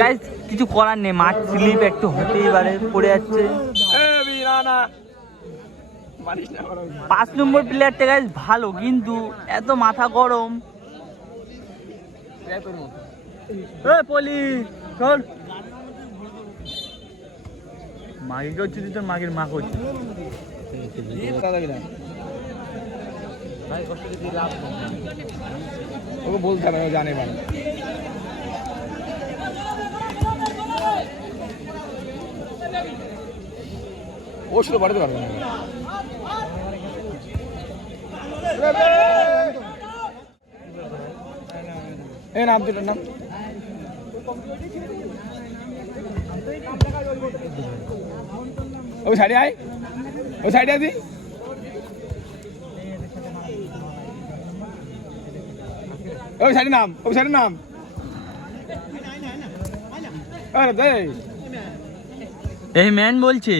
Guys কিছু করার নেই, মাঠ স্লিপ একটু হতেই পারে, পড়ে যাচ্ছে। 5 নম্বর প্লেয়ারটা গাইস ভালো, কিন্তু এত মাথা গরম। পলি চল, মাগে করছি তুই, তোর মাগের মা করছি। ওকে বলতে হবে, জানে ভালো। ও শুধু বাড়িতে পারবে না। এই নাম দুটোর নাম ওই সাইডে আয়, ওই সাইডে আছি। ওই সাইডে নাম, ওই সাইডে নাম। এই ম্যান বলছে